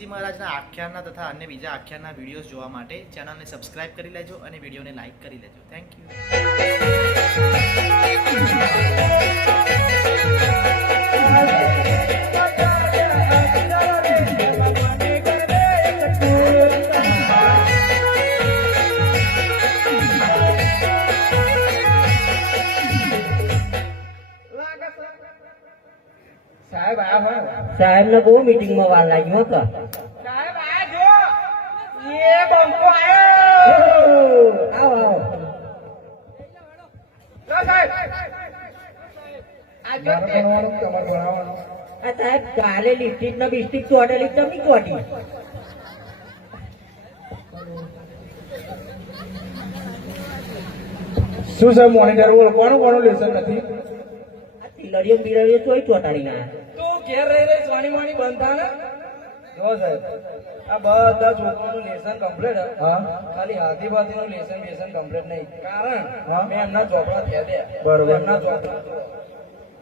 શ્રીજી મહારાજના આખ્યાનના તથા અન્ય બીજા આખ્યાનના વિડીયોઝ જોવા માટે ચેનલને સબસ્ક્રાઇબ કરી લેજો અને વિડીયોને લાઇક કરી લેજો. થેન્ક સાહેબ ને બહુ મીટિંગ માં વાર લાગી હો તો સાહેબ આ જો એ બંકો આયો આવો આવો લો સાહેબ આ જો તે આ સાહેબ કાલે લિપસ્ટિક ના બિસ્ટિક ચોટેલી તમને કોટી શું સાહેબ મોનિટર કોનું લેસન નથી? આ તિલડીઓ બિલડીઓ ચોઈ ચોટાડી ના તું ઘેર રહી રહી સોની મોની બંધા ને જો સાહેબ આ બધા છોકરાનું લેસન કમ્પ્લીટ હા ખાલી હાથી નું લેસન બેસન કમ્પ્લીટ નહીં કારણ હા. મેં એમના ચોપડા થયા દે બરોબર. એમના ચોપડા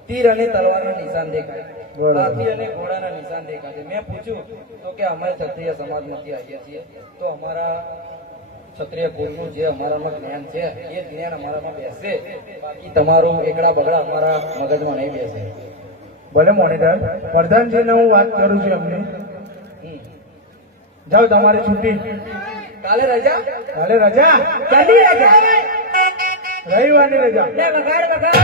તીર અને તલવારના નિશાન દેખાય બરોબર. હાથી અને ઘોડાના નિશાન દેખાય છે. મેં પૂછ્યું તો કે અમે ક્ષત્રિય સમાજમાંથી આવીએ છીએ તો અમારા ક્ષત્રિય કુળનું જે અમારામાં જ્ઞાન છે એ જ્ઞાન અમારામાં બેસે બાકી તમારું એકડા બગડા અમારા મગજમાં નહીં બેસે. ભલે મોનિટર પ્રધાનજીને હું વાત કરું છું એમની. જાઓ તમારી છુટ્ટી. કાલે રજા કાલે રજા, ચાલી રાજા રવિવારની રજા. લે વગાડ વગાડ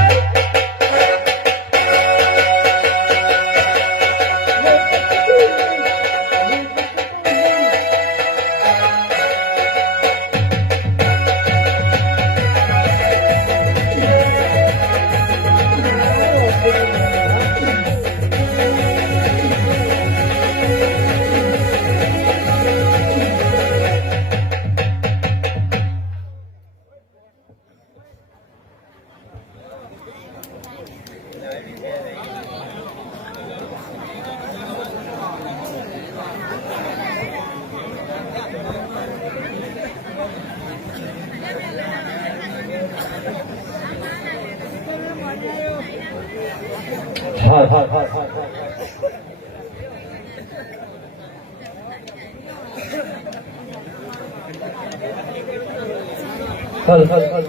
હા હા હા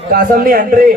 કાસમની એન્ટ્રી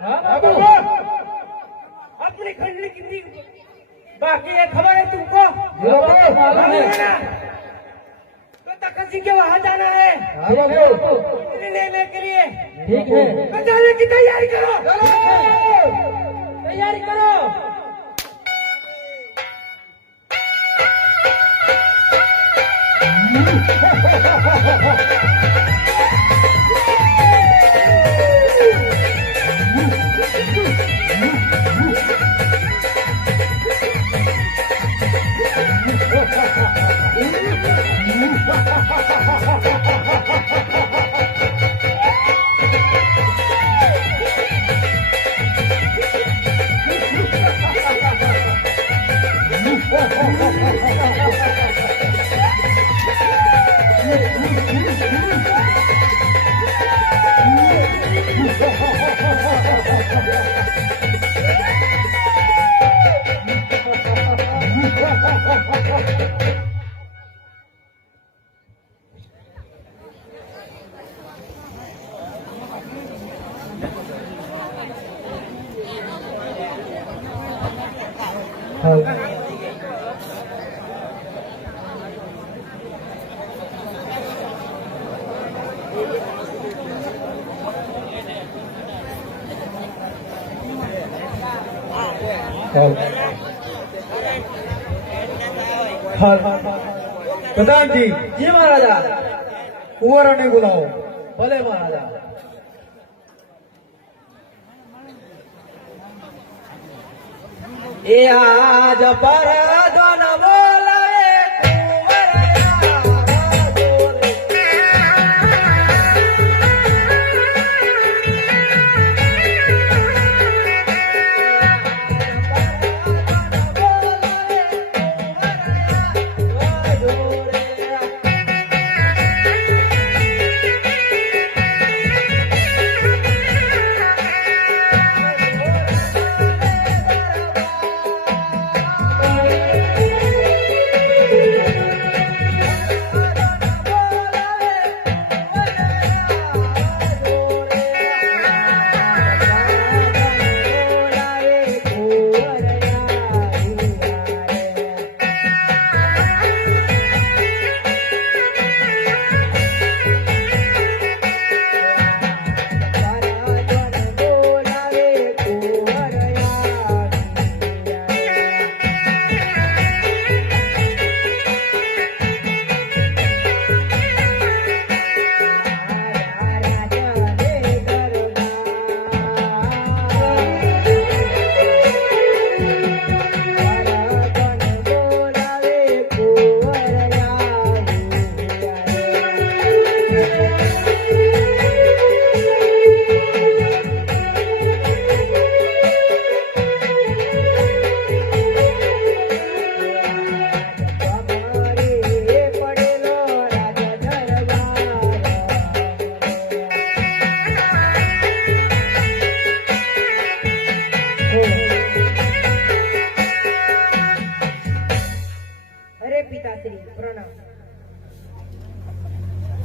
हाँ बाबू अपनी खंडनी कितनी बाकी है खबर है तुमको? मालूम है ना? तो तखत सिंह के वहां जाना है लेने के लिए। ठीक है तो जाने की तैयारी करो। तैयारी करो। प्रधान जी જી મહારાજા कुंवरों ने बुलाओ। ભલે મહારાજા એ આજ પર દોન બોલાવે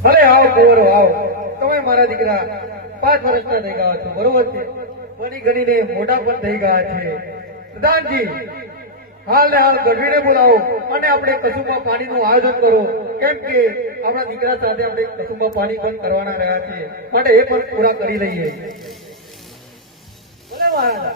અરે આવો કુંવરો આવો। તમે મારા દીકરા 5 વર્ષના થઈ ગયા છો, બરોબર છે? બની ગણીને મોટા પણ થઈ ગયા છે। પ્રધાનજી હાલ ને હાલ ગઢવીને બોલાવો અને આપણે કસુંબા પાણીનું આયોજન કરો, કેમ કે આપણા દીકરા સાથે આપણે કસુંબા પાણી પણ કરવાના રહ્યા છે, માટે એ પણ પૂરા કરી લઈએ। ભલે મહારાજા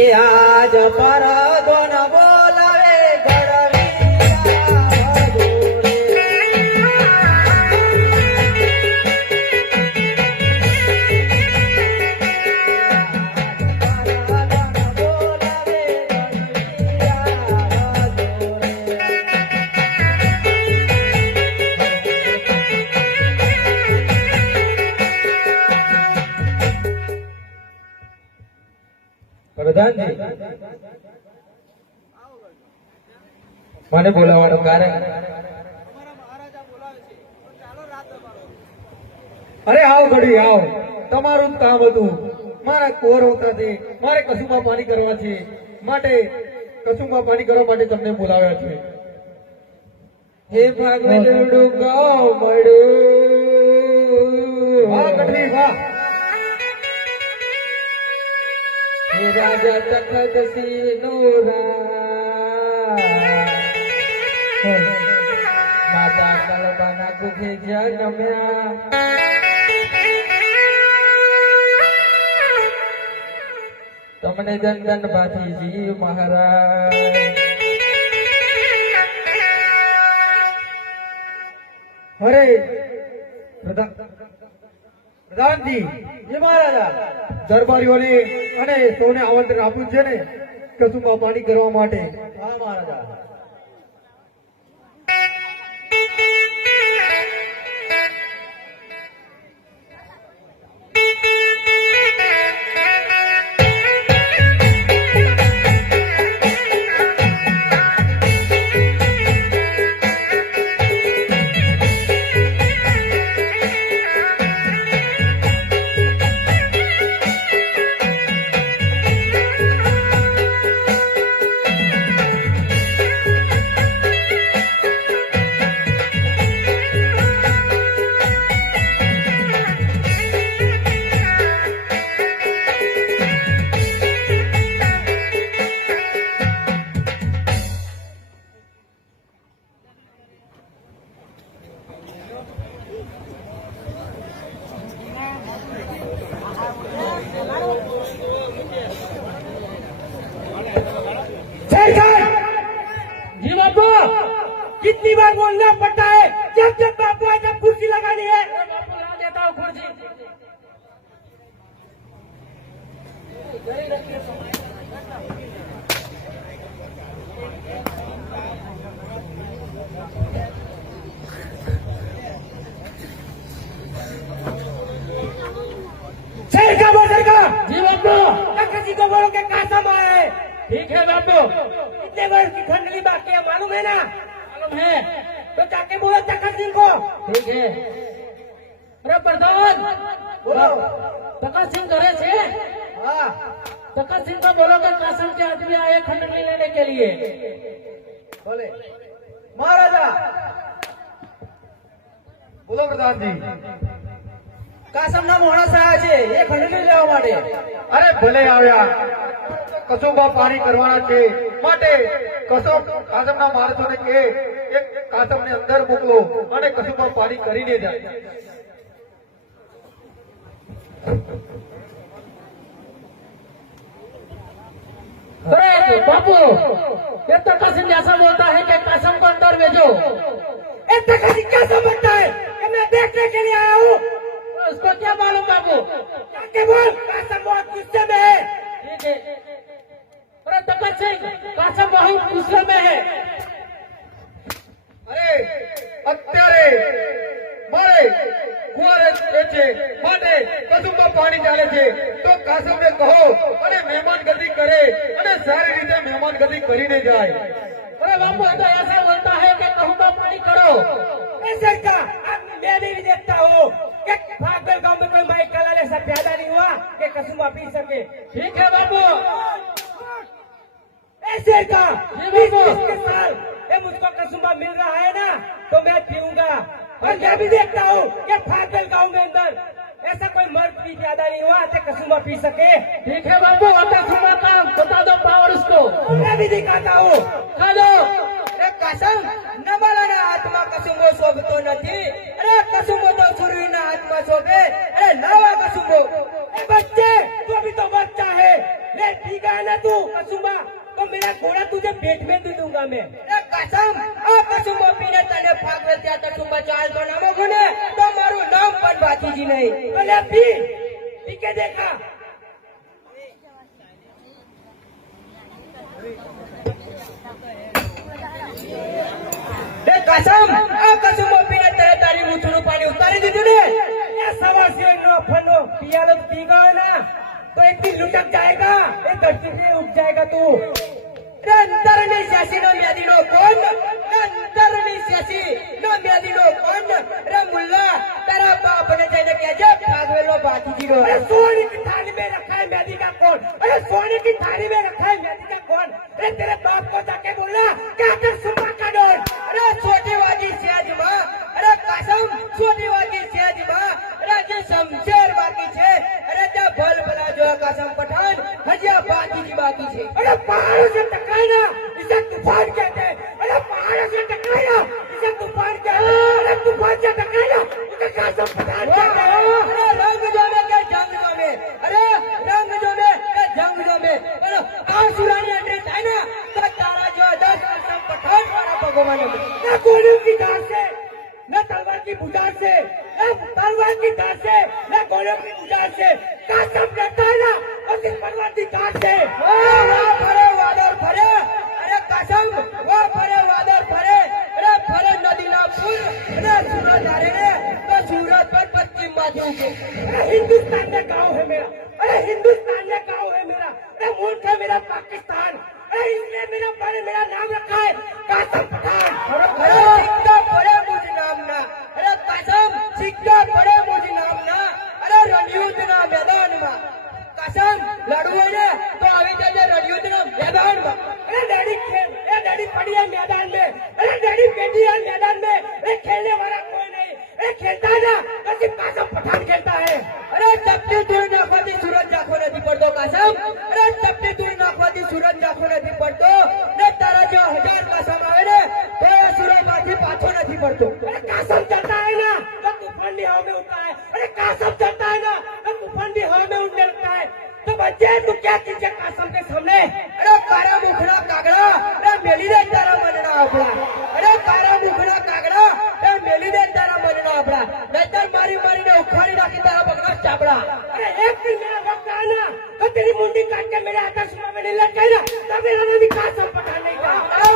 એ આજ પર દોન બોલાવે પ્રધાનજી મને બોલાવવાનું કારણ? અરે આવો ઘડી આવો, તમારું જ કામ હતું મારા કોર ઉતરાથી મારે કસુંબા પાણી કરવા છે, માટે કસુંબા પાણી કરવા માટે તમને બોલાવ્યા છે. હે ભાગવત રૂડું ગાવ મળ્યું, વાહ કટલી વાહ. હે રાજા તખત સિંહનો માતા કલબાના કુખે જન્મ્યા, તમને દન દન ભાતીજી મહારાજ. અરે પ્રધાનજી, એ મહારાજા દરબારીઓને અને સૌને આમંત્રણ આપ્યું છે ને કસુંબા પાણી કરવા માટે. હા મહારાજા. जी बापू, कितनी बार बोलना पड़ता है, जब जब बापू आए तब कुर्सी लगानी है. बापू ला देता हूँ कुर्सी. जी बापू, किसी को बोलो कि कासम आए. ठीक है बापू. कितने वर्ष की खंडली बाकी है मालूम है ना? मालूम है. तो जाके बोलो तखत सिंह को. ठीक है. अरे प्रधान बोलो. तखत सिंह करे से. हाँ. तखत सिंह को बोलो कि कासम के आदमी आए खंडली लेने के लिए. બોલે મહારાજા. બોલો પ્રધાનજી. કાસમ ના માણસ આવ્યા છે એ ખંડલી લેવા માટે. અરે ભલે આવ્યા, કસુંબા પાણી કરવાના છે માટે કાસમના માણસોને કે એક કાસમને અંદર મોકલો અને કસુંબા પાણી કરીને જાય. अरे बापू, ये तखत सिंह ऐसा बोलता है कि कासम को अंदर भेजो. तखत सिंह क्या समझता है कि मैं देखने के लिए आया हूँ? उसको क्या मालूम बापू? जाके बोल कासम बहुत गुस्से में है. ठीक है. अरे तखत सिंह, कासम बहुत गुस्से में है. અરે અત્યારે મારે કુંવારે છે માટે કસુંબા પાણી ચાલે છે, તો કાસમને કહો અને મહેમાન ગતિ કરે અને સારી રીતે મહેમાન ગતિ કરીને જાય. अरे बापू, तो ऐसा बोलता है कि कहूँगा पानी करो. ऐसे का अब मैं भी देखता हूँ कि भागल गांव में कोई माइक कलाल ऐसा पैदा नहीं हुआ कि कसुमा पी सके. ठीक है बापू. ऐसे का 20 साल ये मुझको कसुमा मिल रहा है ना, तो मैं पीऊंगा. और मैं भी देखता हूँ कि भागल गांव में अंदर ऐसा कोई मर्द भी पैदा नहीं हुआ कि कसुमा पी सके. ठीक है बापू, आता सुना काम बता दो पावर उसको. मैं भी दिखाता हूँ. खा दो. કાસમ નમાલાના હાથમાં કસુંબો શોભતો નથી. અરે કસુંબો તો સુરવીના હાથમાં શોભે. અરે લાવા કસુંબો. એ બચ્ચે, તું अभी तो बच्चा है. ले पीगा ना तू कसुंबा तो मेरा घोड़ा तुझे पेट में दे दूंगा मैं. अरे कासम, આ કસુંબો પીને તને ભાગવે ત્યાં કસુંબા ચાલ તો નામો ગુને તો મારું નામ પણ ભાતીજી નહીં. ભલે પી પી કે દેખા. કાસમ, આ કસુંબો પીને તે તારી મૂછનું પાણી ઉતારી દીધું ને. એ સવાસીઓ નો ફનો પિયાલો પી ગયો ના तो एक दिन लुटक जाएगा, एक धरती से उठ जाएगा तू. अंदर नहीं सियासी नो म्यादी नो कौन, अंदर नहीं सियासी नो म्यादी नो कौन. रे मुल्ला अरे बाप ने जाने क्या जब भागवेलो बाकी जी अरे सोने की थाली में रखा है मेहंदी का कौन? अरे सोने की थाली में रखा है मेहंदी का कौन? अरे तेरे बाप को जाके बोलना क्या कर सुबह का डोर? अरे छोटीवादी सेज मां, अरे कसम छोटीवादी सेज मां, अरे जे शमशेर बाकी छे, अरे ते भल भला जो कसम पठान हजिया बाकी जी बाकी छे। अरे पहाड़ों से टकराना इसे तूफान कहते हैं। अरे पहाड़ों से टकराना इसे तूफान कहते हैं। अरे तूफान से टकराना इसे कसम पठान कहते हैं। अरे रंग जोमे के जंग जोमे, अरे रंग जोमे के जंग जोमे, अरे आसुरानी एंट्री થાય ને તો તારા જો 10 कसम पठान मारा भगवान ने गोलियों की धार से न तलवार की बुझार से, न तलवार की धार से, न गोलियों की बुझार से कसम देता है ना और इस परवार की धार से भरे वादर भरे, अरे कसम वो भरे वादर भरे, अरे भरे नदी ना पुल, अरे सूरज आ रहे ने तो सूरज पर पश्चिम बाजू के। अरे हिंदुस्तान में गाँव है मेरा, अरे हिंदुस्तान में गाँव है मेरा, अरे मुल्क है मेरा पाकिस्तान, अरे इसने मेरा नाम रखा है कासम पठान। अरे सिक्का पड़े मुझे नाम ना, अरे कसम सिक्का पड़े मुझे नाम ना, अरे रणयुद्ध ना मैदान में कसम लड़ू ने तो अभी जाए रणयुद्ध ना मैदान में। अरे डैडी खेल, अरे डैडी पड़ी है मैदान में, अरे डैडी बैठी है मैदान में, अरे खेलने वाला कोई नहीं, अरे खेलता है ना तो सिर्फ कासम पठान खेलता है। अरे चपटी दूर नाखवाती सूरज जाखो नहीं पड़तो कसम, अरे चपटी दूर नाखवाती सूरज जाखो नहीं पड़तो ने तारा जो 1000 कसम आवे ने तो सूरज माथी पाछो नहीं पड़तो। अरे कसम चलता है ना तो तूफान भी हवा में उड़ता है, अरे कसम चलता है ना तो तूफान भी हवा में उड़ने लगता है। तो बच्चे तू क्या कीजिए कसम के सामने? अरे कारा मुखड़ा कागड़ा, अरे मेली दे तारा मनना अपना, अरे कारा मुखड़ा कागड़ा, अरे मेली दे तारा मनना अपना, नहींतर मारी मारी ने उखाड़ी राखी तारा पकड़ा चापड़ा। अरे एक दिन मेरा वक्त आना तो तेरी मुंडी काट के मेरे आकाश में नहीं लग जाएगा तो मेरा नाम कासम पठान नहीं था।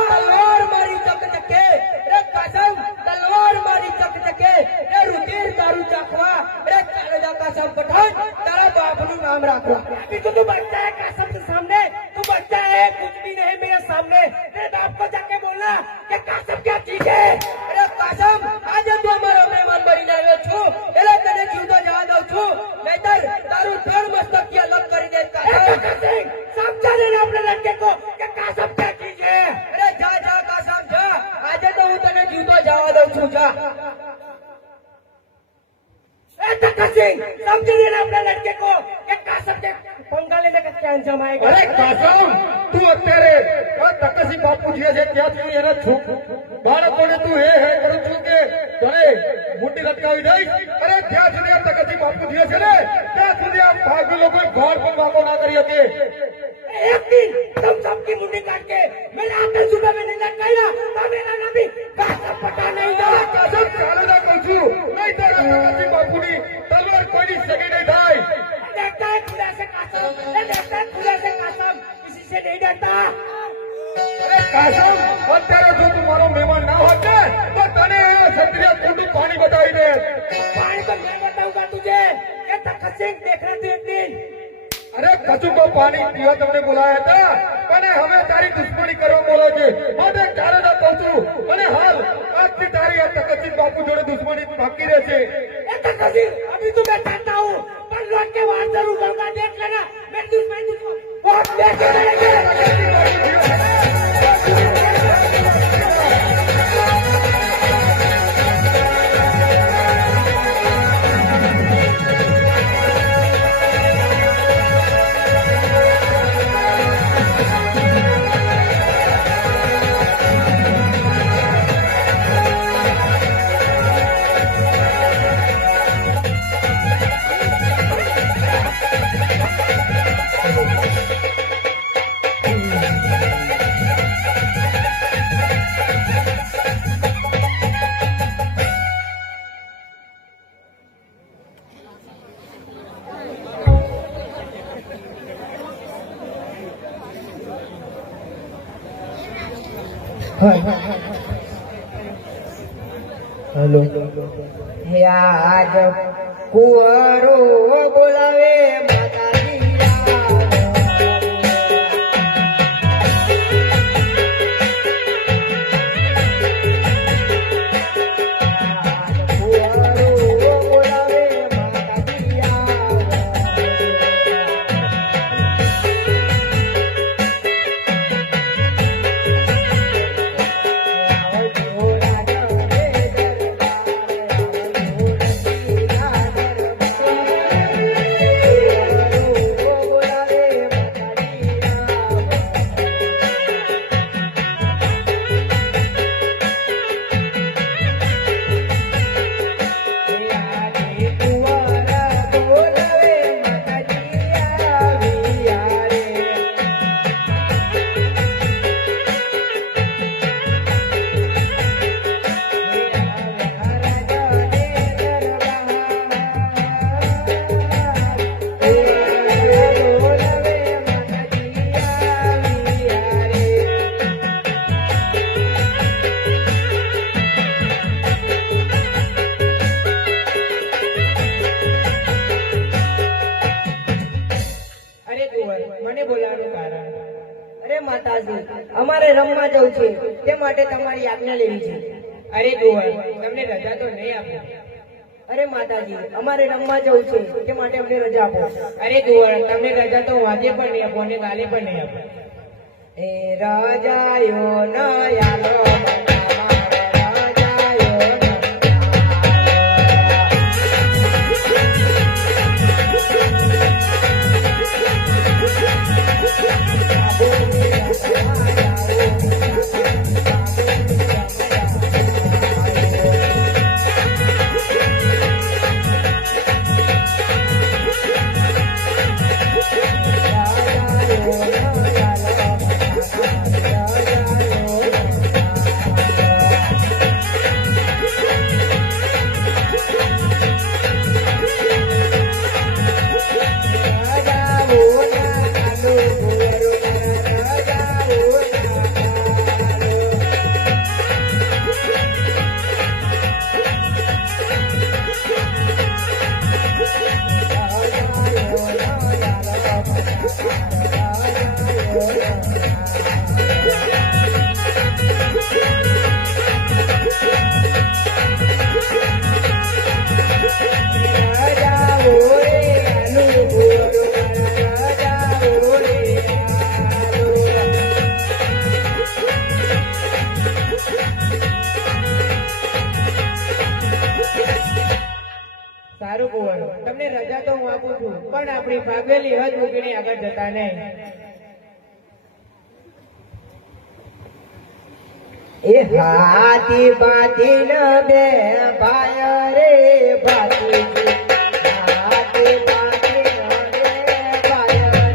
तलवार मारी चकचके, अरे कसम तलवार मारी चकचके, अरे रुधिर दारू चाखवा, अरे कालेजा कासम पठान तारा बाप नु नाम राखवा। अभी तो तू बच्चा है कासम के सामने, तू बच्चा है कुछ भी नहीं मेरे सामने, तेरे बाप को जाके बोलना कि कासम क्या चीज है। अरे कासम आज तू हमारा मेहमान बनी આવ્યો છું એટલે તને જીવતો જવા દઉં છું, નહીતર તારું ત્રણ મસ્તક की अलग કરી દે कासम। समझा देना अपने लड़के को कि कासम क्या चीज है। अरे जा जा कासम जा, आज तो હું તને જીવતો જવા દઉં છું जा। समझ देना अपने लड़के को कि कासम के पंगा लेने का क्या अंजाम आएगा। અરે કાસમ તું અત્યારે આ તકસી બાપુજી છે ત્યાં તું એના બાળકોને તું હે કરું છું કે તને મુઠ્ઠી લટકાવી દઈશ। અરે ત્યાં સુધી આ તકસી બાપુજી છે ને ત્યાં સુધી આ ભાગ્ય લોકો ઘર પણ વાપો ના કરી શકે। एक दिन तुम सबकी मुंडी काट के मेरे आंखें सुबह में नहीं लटकाया तो मेरा नाम भी कासम पठान नहीं था। કાસમ ચાલે ના કહું છું નહીં તો તકસી બાપુની તલવાર કોઈની સગી નહીં થાય। देखता है खुदा से कासम, देखता है खुदा से कासम, किसी से नहीं डरता। અરે કાસમ અત્યારે જો તું મારો મહેમાન ના હોત ને તો તને આ ક્ષત્રિય કુંડું પાણી બતાવી દે। पानी तो मैं बताऊंगा तुझे कि तखत सिंह देखना तू एक दिन। અરે કચુંબો પાણી પીવા તમને બોલાયા હતા અને હવે તારી દુશ્મની કરવા બોલો છે માટે ચાલે ના કહું છું અને હાલ આજથી તારી આ તકસીર બાપુ જોડે દુશ્મની બાકી રહેશે। ए तखत सिंह अभी तो मैं कहता हूँ पर लौट के वार जरूर दूंगा, देख लेना मेरी दुश्मनी तुझको बहुत बेचे करेंगे। હેલો आज कुंवरो बोलावे माताजी कुंवरो મને બોલાવવાનું કારણ? અરે માતાજી, અમારે રમવા જવું છે, તે માટે તમારી આજ્ઞા લેવી છે. અરે કુંવર, તમને રજા તો નહીં આપો. અરે માતાજી, અમારે રમવા જવું છે, તે માટે અમને રજા આપો. અરે કુંવર, તમને રજા તો હું આજે પણ નહીં આપો અને કાલે પણ નહીં આપો. એ રાજાયો ના યાલો સારું કુંવર, તમને રજા તો હું આપું છું, પણ આપણી ફાગવેલી હદ મૂકીને આગળ જતા નહીં. એ હાથી બાથી ન બે ભાય રે ભાતી, હાથી બાથી ન બે ભાય રે.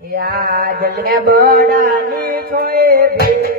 યાદ બડાની છોએ ભેરું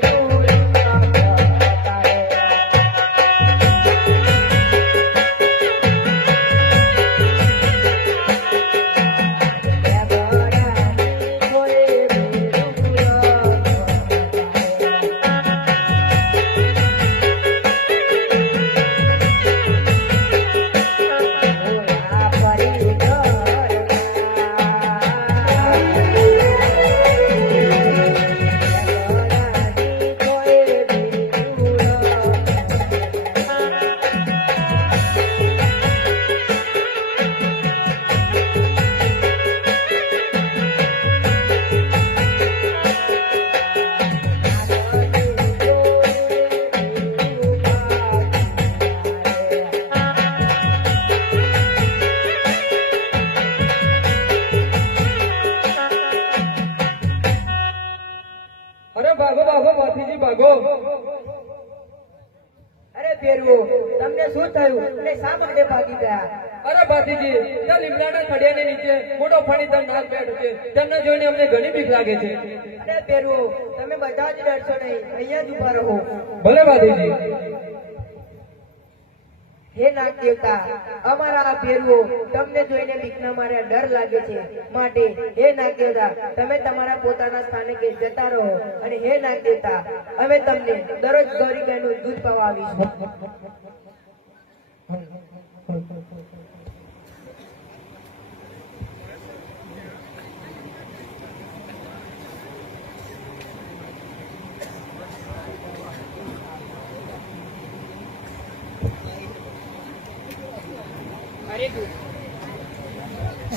ભાગો. અરે ફેરવો, તમને શું થયું અને શા માટે ભાગી ગયા? અરે ભાતીજી, ત્યાં લીમડાના થડિયાની નીચે મોટો ફણીદાર નાગ બેઠો છે, તેને જોઈને અમને ઘણી બીક લાગે છે. અરે ફેરવો, તમે બધા જ ડરશો નહીં, અહીંયા જ ઉભા રહો. ભલે ભાતીજી. હે નાગ દેવતા, અમારા આ ભેરુઓ તમને જોઈને બીકના માર્યા ડર લાગે છે, માટે હે નાગ દેવતા, તમે તમારા પોતાના સ્થાને કે જતા રહો, અને હે નાગ દેવતા, અમે તમને દરરોજ ગૌરી ગાયનું દૂધ પાવા આવીશું.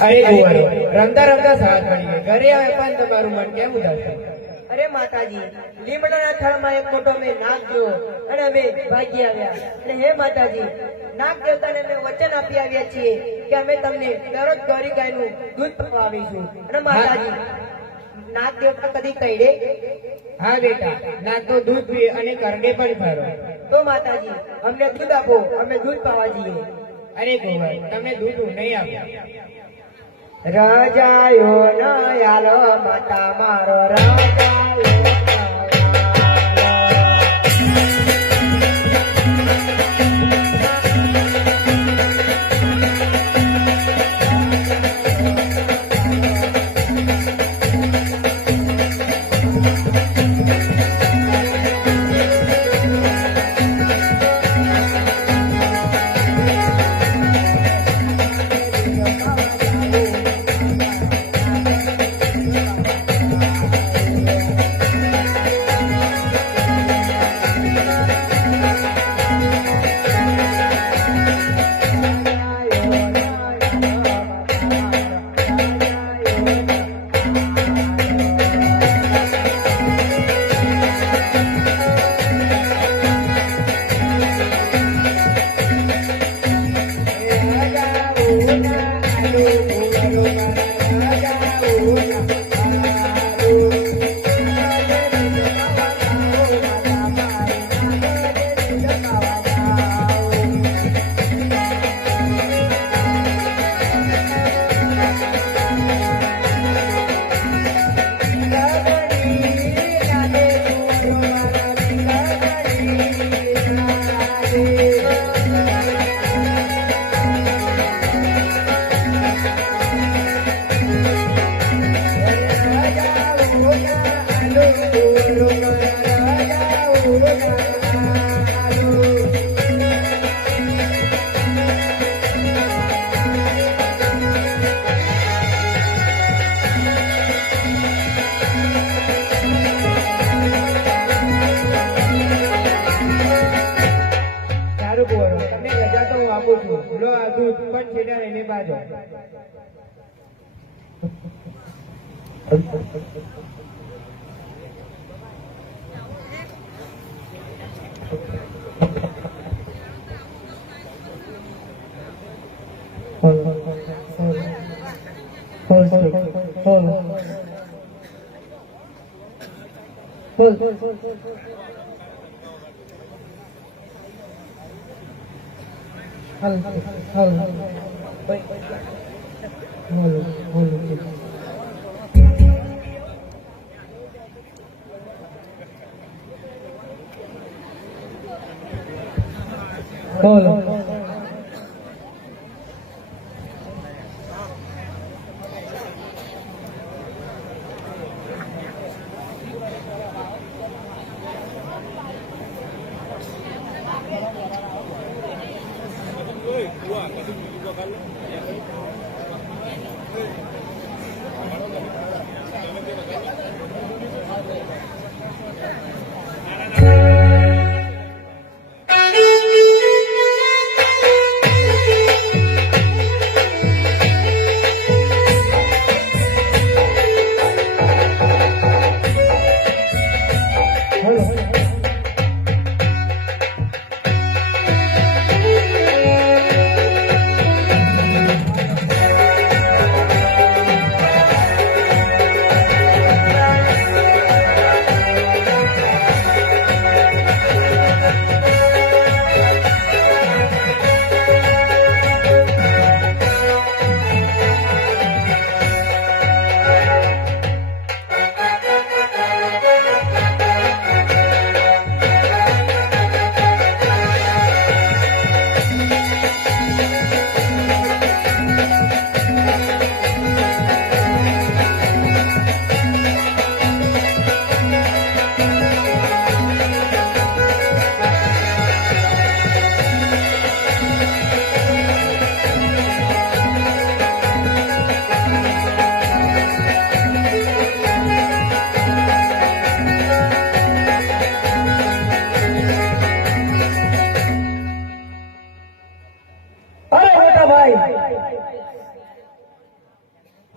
અરે ભુવારો, રમતા રમતા સાથ પડી ગઈ. ઘરે આવે પણ તમારું મન કેમ ઉદાસ છે? અરે માતાજી, લીમડાના થળમાં એક મોટો મેં નાગ જોયો અને અમે ભાગી આવ્યા. અને હે માતાજી, નાગ દેવતાને અમે વચન આપી આવ્યા છીએ કે અમે તમને દરરોજ ગૌરી ગાયનું દૂધ પાવા આવીશું. અને માતાજી, નાગ દેવતા કદી કહીડે? હા બેટા, નાગનો દૂધ પીએ અને કરડે પણ ખરો. તો માતાજી, અમને દૂધ આપો, અમે દૂધ પાવા જઈએ. અરે ભુવાઈ, તમને દૂધ નહીં આપ્યા. રાજાયો ના યાલો માતા મારો રાજાયો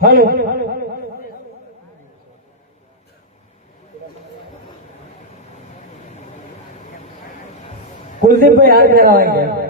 હાલો કુલદીપભાઈ હાથ મેળવાઈ ગયા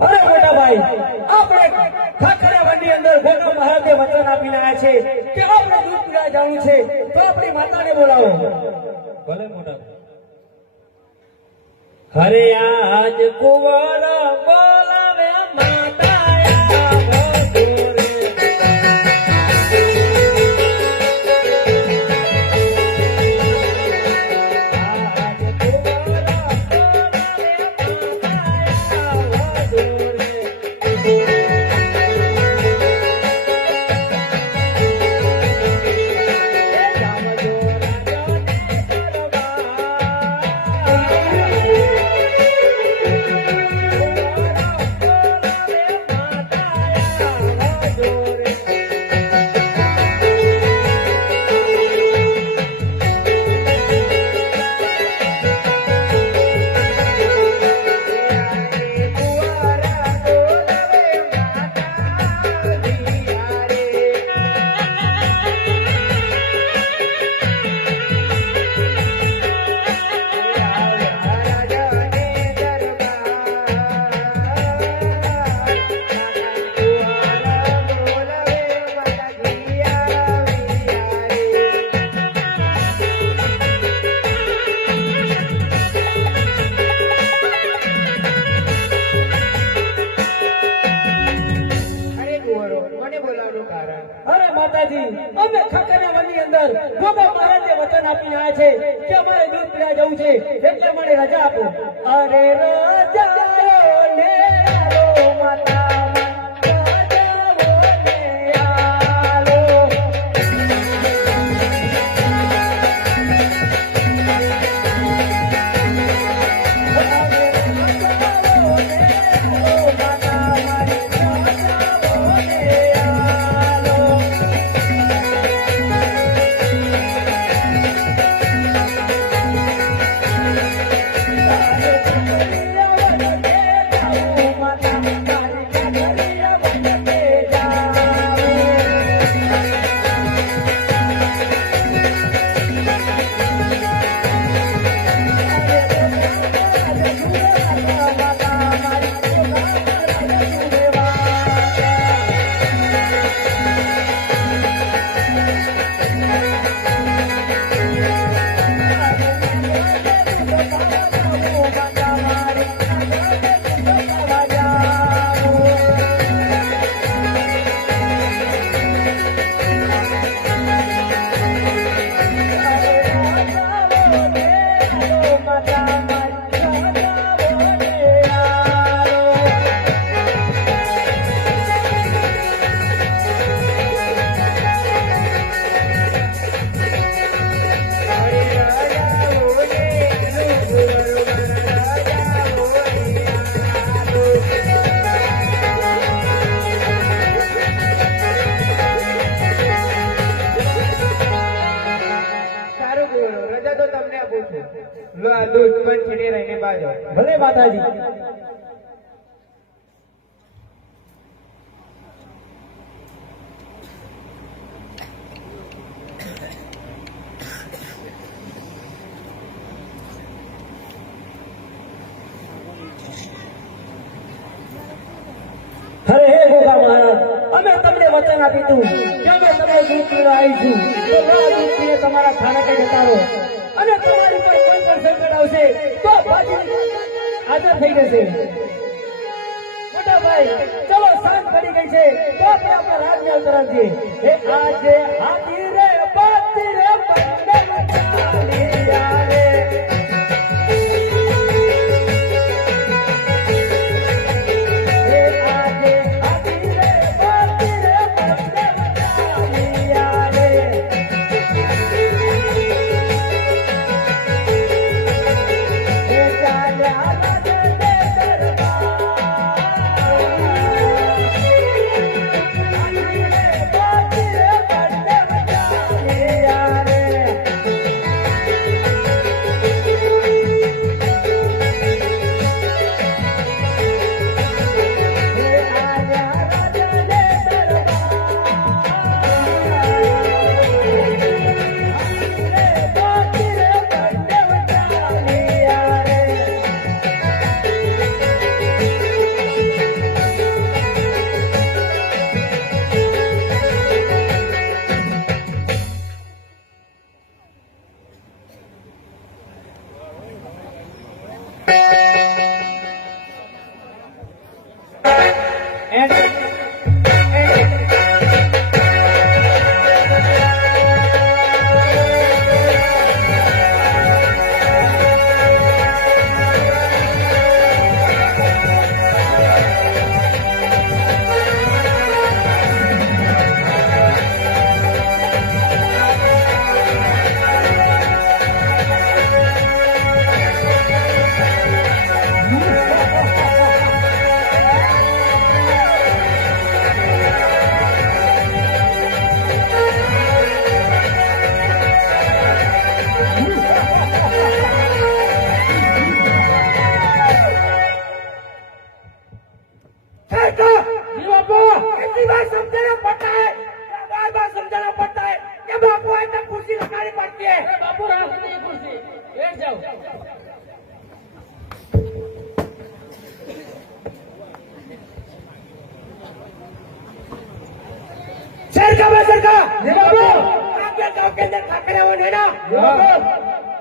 અરે મોટા ભાઈ આપણે ખાખરા વનની અંદર ગોગા મહારાજે વચન આપીને આવ્યા છે કે આપણે દૂધ પીવા જવું છે તો આપણી માતાને બોલાવો ભલે મોટા હરે આજ કુંવર બોલાવે માતા અમે ખકરના વનની અંદર ગોગા મહારાજે વચન આપીને આવ્યા છે કે અમારે દૂધ પીવા જવું છે એટલે મને રજા આપો અરે રજા ને આલો માતા ભલે માતાજી અરે હે ગોગા મહારાજ અમે તમને વચન આપ્યું હતું કે અમે તમને દૂધ પીવા આવીશું તો આ દૂધ પીને તમારા ખાના જતા રહો અને તમારી પર કોઈ પણ સંકટ આવશે તો પાછી હાજર થઈ જશે મોટા ભાઈ ચલો સાંજ પડી ગઈ છે તો આપણે આપણા રાજને ઉતરવીએ હે આજે હાથી રે બાતી રે બંને ચાલિયા રે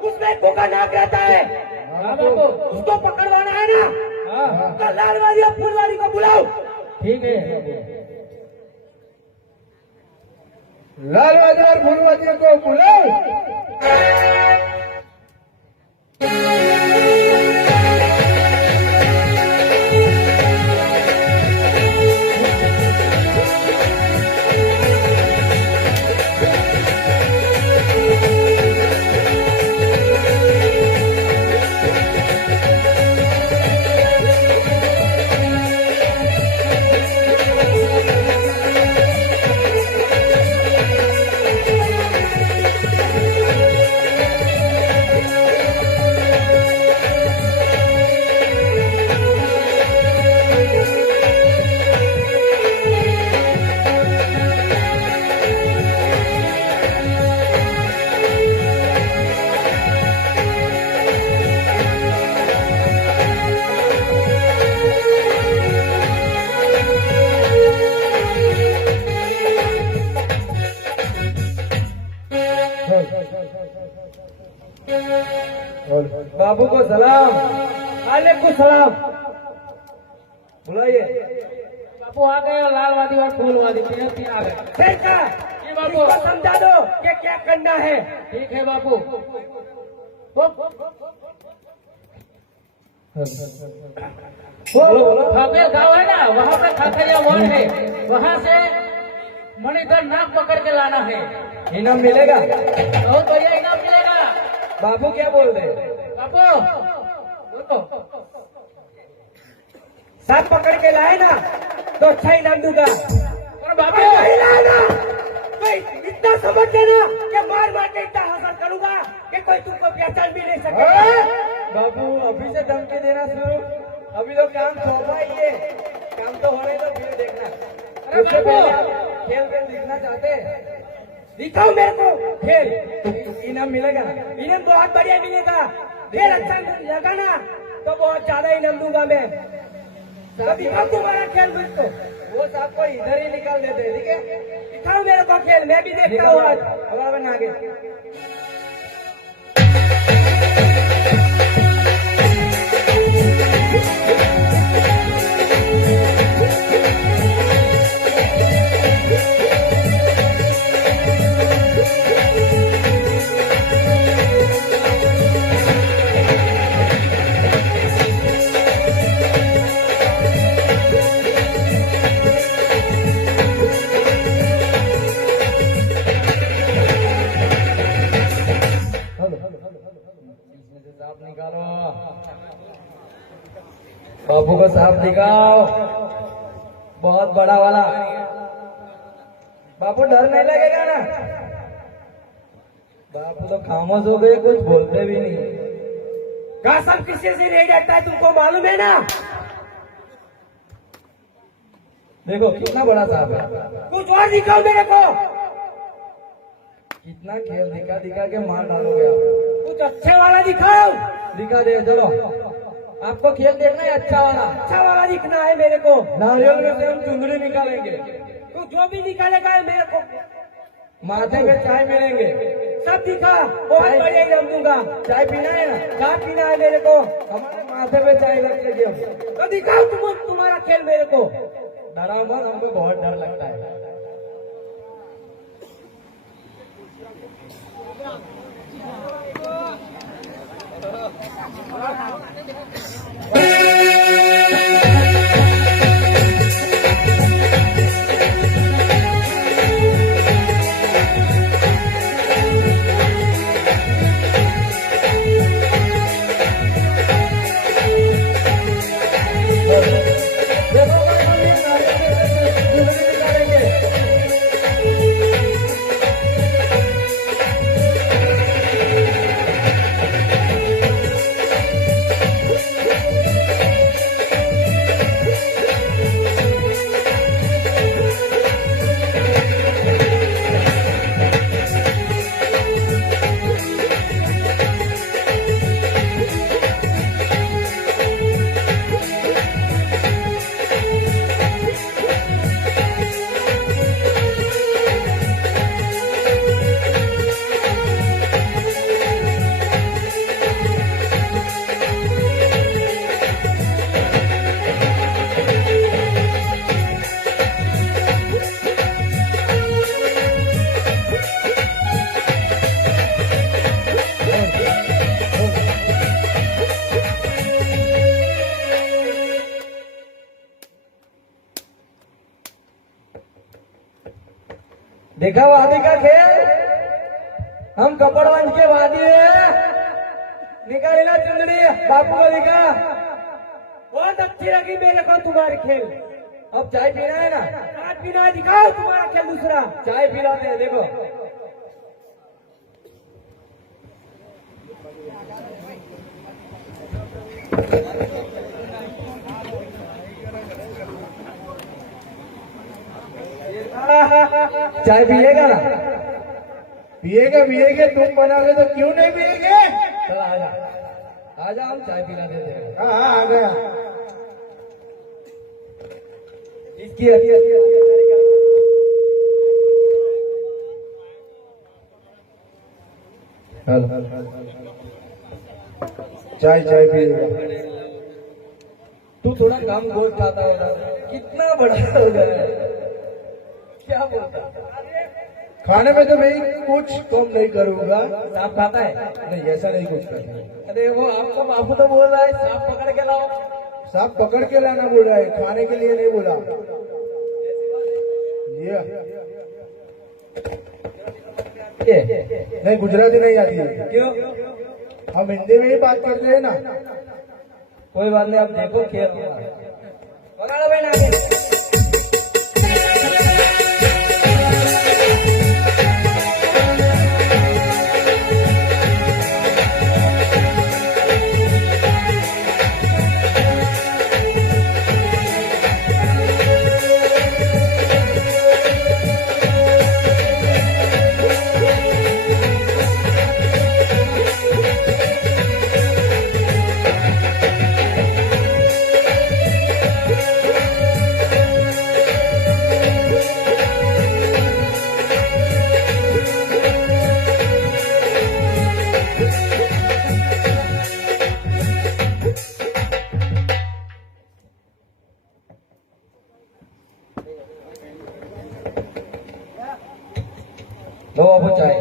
उसमें गोगा नाग रहता है उसको पकड़वाना है ना तो लालवाड़ी और फूलवाड़ी को बुलाओ ठीक है लालवादी और फूलवादियों को बुलाओ बाबू को सलाम। वालेकुम सलाम। बुलाइए। बापू आ गए लालवादी और फूलवादी तीन आ गए। ठीक है ये बाबू इनको समझा दो कि क्या करना है। ठीक है बापू। वो खाकर गाँव है ना, वहाँ पे खाखरिया वन है, वहाँ से मणिधर नाक पकड़ के लाना है। इनाम मिलेगा? बहुत बढ़िया इनाम मिलेगा। बाबू क्या बोल रहे? बापू बोलो। सांप पकड़ के लाए ना तो अच्छा इनाम दूंगा। और बापू नहीं लाना कोई इतना समझ लेना कि मार मार के इतना हासिल करूंगा कि कोई तुमको पहचान भी नहीं सकेगा। बाबू अभी से धमकी देना शुरू, अभी तो काम सौंपा ही है, काम तो होने तो फिर देखना। अरे उससे बाबू! पहले आप खेल कर दिखना चाहते हैं? दिखाओ मेरे को खेल। इनाम मिलेगा? इनाम बहुत बढ़िया मिलेगा। खेल अच्छा लगा ना तो बहुत ज्यादा इनाम दूंगा मैं। तो दिखाओ तुम्हारा खेल मुझको। वो सांप को इधर ही निकाल देते हैं, ठीक है? दिखाओ मेरे को खेल, मैं भी देखता हूँ आज। अब अपन आगे। इसमें से सांप निकालो, बाबू को सांप दिखाओ, बहुत बड़ा वाला। बापू डर नहीं लगेगा ना? बापू तो खामोश हो गए, कुछ बोलते भी नहीं। कसम किसी से नहीं डरता है, तुमको मालूम है ना? देखो कितना बड़ा सांप है। कुछ और दिखाओ मेरे को, कितना खेल दिखा दिखा के मार डालोगे आप। कुछ अच्छे वाला दिखाओ। दिखा दे, चलो आपको खेल देखना है अच्छा वाला। अच्छा वाला दिखना है मेरे को। नारियल में से हम चुंदड़ी निकालेंगे, तू जो भी निकालेगा मेरे को माथे में चाय मिलेंगे। सब दिखा, बहुत बढ़िया इनाम दूंगा। चाय पीना है ना? चाय पीना है मेरे को, हमारे माथे पे चाय लग लेगी हम। तो दिखाओ तुम्हारा खेल मेरे को। डरा मत, हमको बहुत डर लगता है। देखो भाई, हम ये नारियल में से चुंदड़ी निकालेंगे। देखा वादी का खेल, हम कपड़वंश के वादी है। निकाली ना चुंदड़ी, बापू को दिखा। बहुत अच्छी लगी मेरे को तुम्हारे खेल। अब चाय पीना है ना? चाय पीना है, दिखाओ तुम्हारा खेल दूसरा। चाय पिलाते हैं, देखो। चाय पिएगा ना? पिएगा पिएगे, तुम बनाओगे तो क्यों नहीं पिएगे? चल आजा, आजा, हम चाय पिला देते हैं। हाँ हाँ आ गया। इसकी चाय चाय पिएगा। तू थोड़ा कम गोश्त खाता होगा, कितना बड़ा हो गया है। क्या बोलता है? खाने में तो मैं कुछ कम नहीं करूंगा। सांप खाता है? नहीं, ऐसा नहीं कुछ करना। अरे वो आपका बापू तो बोल रहा है सांप पकड़ के लाओ। सांप पकड़ के लाना बोल रहा है, खाने के लिए नहीं बोला। ये नहीं, गुजराती नहीं आती है। क्यों? हम हिंदी में ही बात करते हैं ना। कोई बात नहीं, आप देखो खेल पकड़ लो भाई आगे। लो बाबू चाय।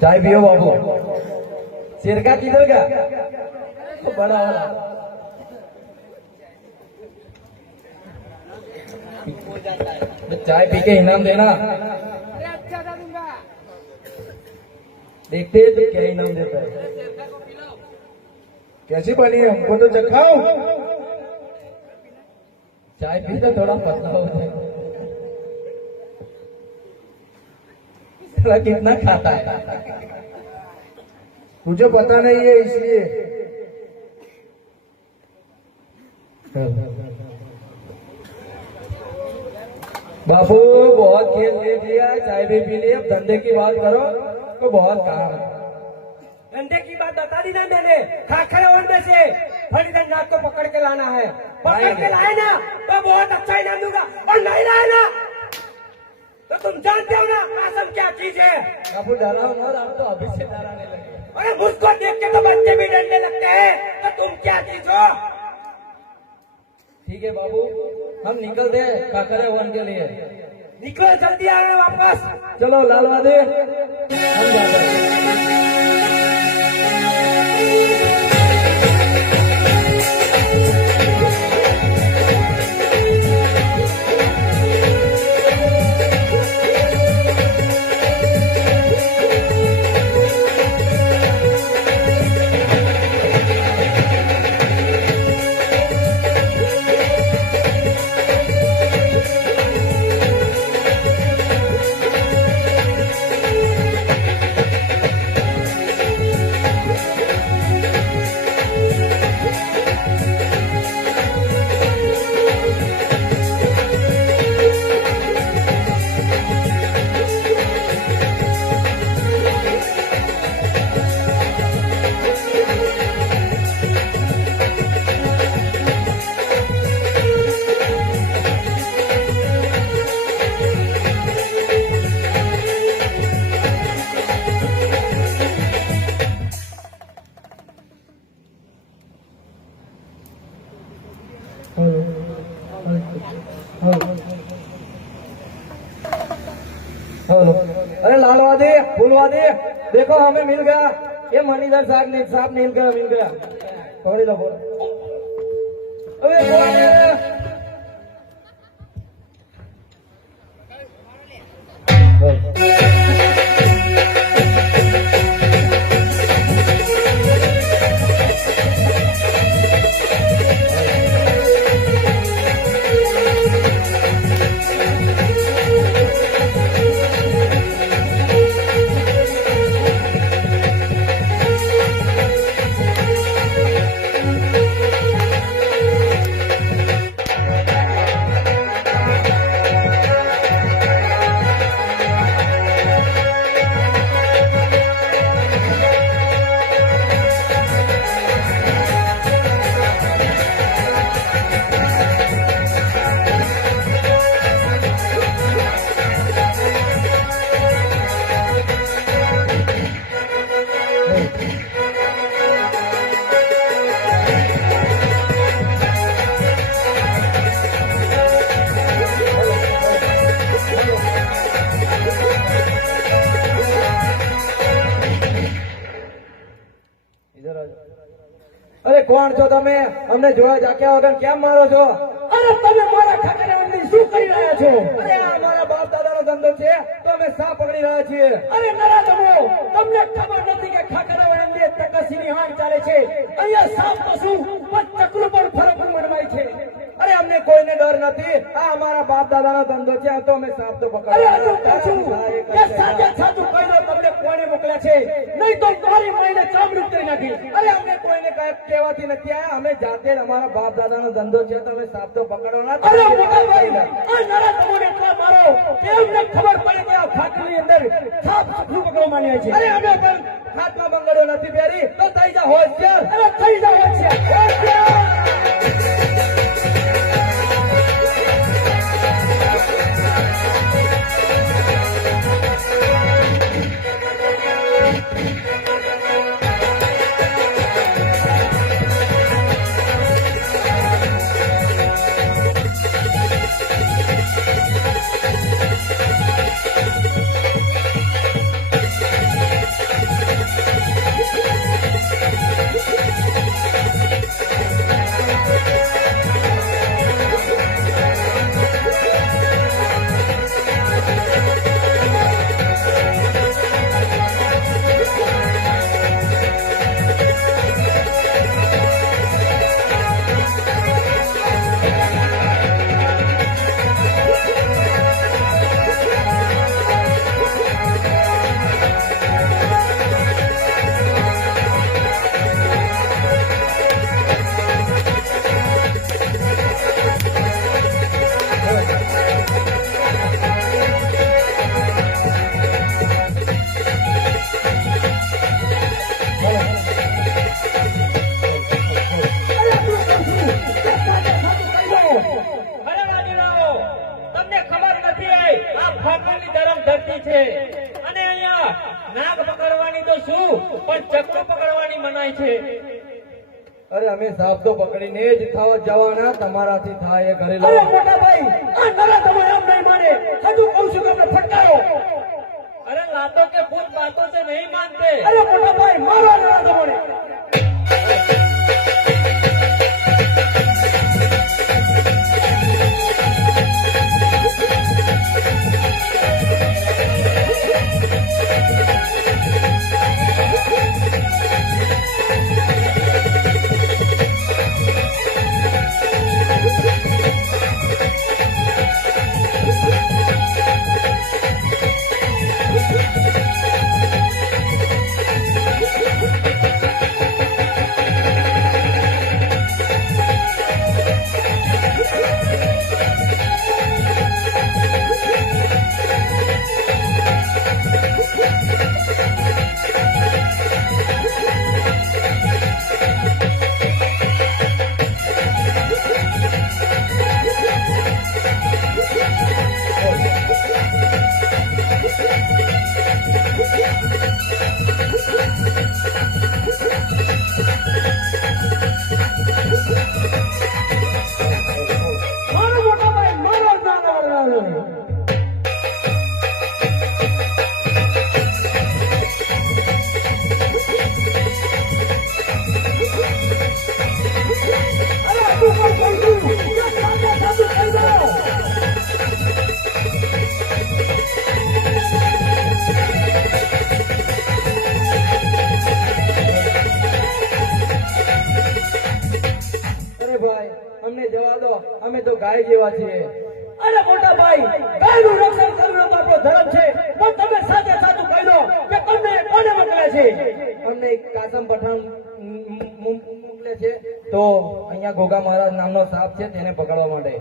चाय पियो बाबू। सिरका किधर का? बड़ा वाला। चाय पी के इनाम देना। देखते हैं तो क्या इनाम देता है। कैसी बनी है, हमको तो चखाओ। चाय पी तो थोड़ा पतला हो जाए। साला कितना खाता है? तुझे पता नहीं है इसलिए। बाबू बहुत खेल ले लिया, चाय भी पी लिया, अब धंधे की बात करो तो बहुत काम है। धंधे की बात बता दी ना मैंने। खाखरे और में से फरीदन नाथ को पकड़ के लाना है। पकड़ के लाए ना तो बहुत अच्छा इनाम दूंगा, और नहीं लाए ना तो तुम जानते हो ना आसम क्या चीज है। बाबू डराओ मत, आप तो अभी से डराने लगे। अरे मुझको देख के तो बच्चे भी डरने लगते हैं, तो तुम क्या चीज हो। ठीक है बाबू, हम निकलते हैं काकरे वन के लिए। निकलो जल्दी आ रहे वापस। चलो लालवा दे, हम जाते हैं। हेलो, अरे लालवा दे, फूलवा दे, देखो हमें मिल गया। ये मणिधर साहब मिल गया। थोड़ी लो बोल। अबे कौन है? અરે કોણ છો તમે? અમને જોવા જાક્યા વગર કેમ મારો છો? અરે તમે મારા ખાખરાની શું કરી રહ્યા છો? અરે આ અમારા બાપ દાદાનો ધંધો છે તો અમે સાપ પકડી રહ્યા છીએ. અરે નરાધમો, તમને ખબર નથી કે ખાખરાવાળાની તકસીની હાણ ચાલે છે. અહીંયા સાપ તો શું પણ ચકલું પણ ફરક મરમાય છે. અરે અમને કોઈને ડર નથી. આ અમારા બાપ દાદાનો ધંધો છે તો અમે સાપ તો અરે હજુ પકડી. પૂછું કે સાચે સાચું કહી દો, તમને કોણે મોકલ્યા છે? નહીં તો મારી માઈને ચામડું કરી નાખી. અરે અમને કોઈને કઈ કહેવાથી નથી આયા. અમે જાતે જ અમારા બાપ દાદાનો ધંધો છે તો અમે સાપ તો પકડવાના. અરે મોટા ભાઈ, આ નરાધમોને એટલા મારો કે એમને ખબર પડે કે આ ખાટલી અંદર સાપ ચકલું પકડવા માંડ્યા છે. અરે અમે પણ હાથમાં બંગડો નથી પહેરી તો થઈ જા હોશિયાર. અરે થઈ જાવ છે. નાગ પકડવાની તો શું પણ ચક્કુ પકડવાની મનાય છે. અરે અમે સાપ તો પકડીને જ ખાવા જવાના, તમારાથી થાય એ ઘરે અરે લાવો. મોટા ભાઈ આ નરા તમે એમ નહીં માને. હજુ કહું છું કે અમને ફટકારો. અરે લાતો કે ભૂત બાતો से नहीं मानते. અરે મોટા ભાઈ મારો આ નરા તમને. મારો મોટા ભાઈ મારો આ નરા. અરે તું પણ કહું છું કે સાચે સાચું કહી દો. અરે ભાઈ અમને જવા દો, અમે તો ગાય જેવા છીએ. અરે મોટા ભાઈ ગાયનું રક્ષણ કરવું તો આપણો ધર્મ છે, પણ તમે સાચે સાચું કહી દો કે તમને કોને મોકલે છે. અમને એક કાસમ પઠાણ મોકલે છે, તો અહીંયા ગોગા મહારાજ નામનો સાપ છે તેને પકડવા માટે.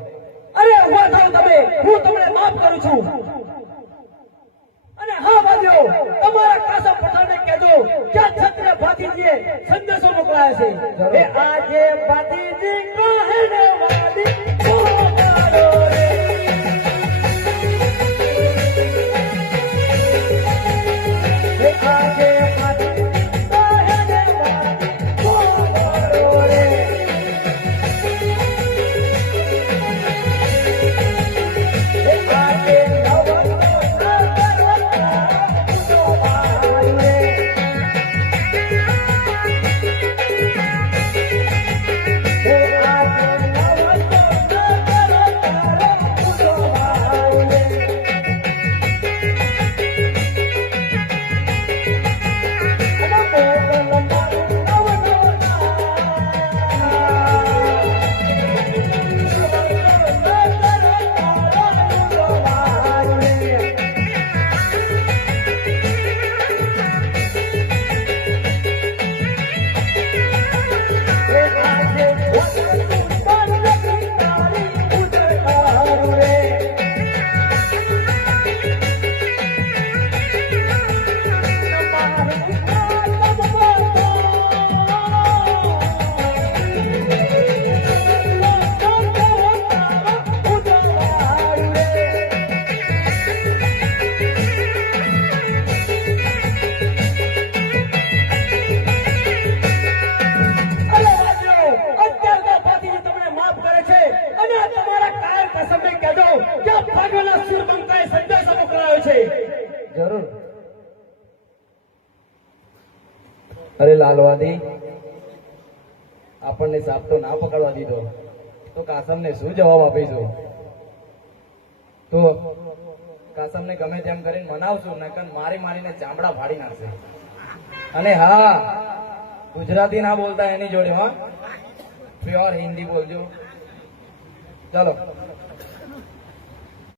અરે ઉભા થાઓ તમે, હું તમને માફ કરું છું. અને હા ભાઈઓ, તમારા કાસમ પઠાણને કહેજો કે આ ક્ષત્રિય ભાતીજીએ સંદેશો મોકલાયો છે. એ આજે ભાતીજી કહે ને વાલી પોકારો રે. એ આજે ભાતીજી કહે ને વાલી પોકારો રે. એ આજે જરૂર. અરે લાલવાદી, આપણને સાપ તો ના પકડવા દીધો, તો કાસમને શું જવાબ આપીશું? તો કાસમને ગમે તેમ કરીને મનાવશું, નકર મારી મારીને ચામડા ફાડી નાખશે. અને હા, ગુજરાતી ના બોલતા એની જોડે, હા પ્યોર હિન્દી બોલજો. ચાલો.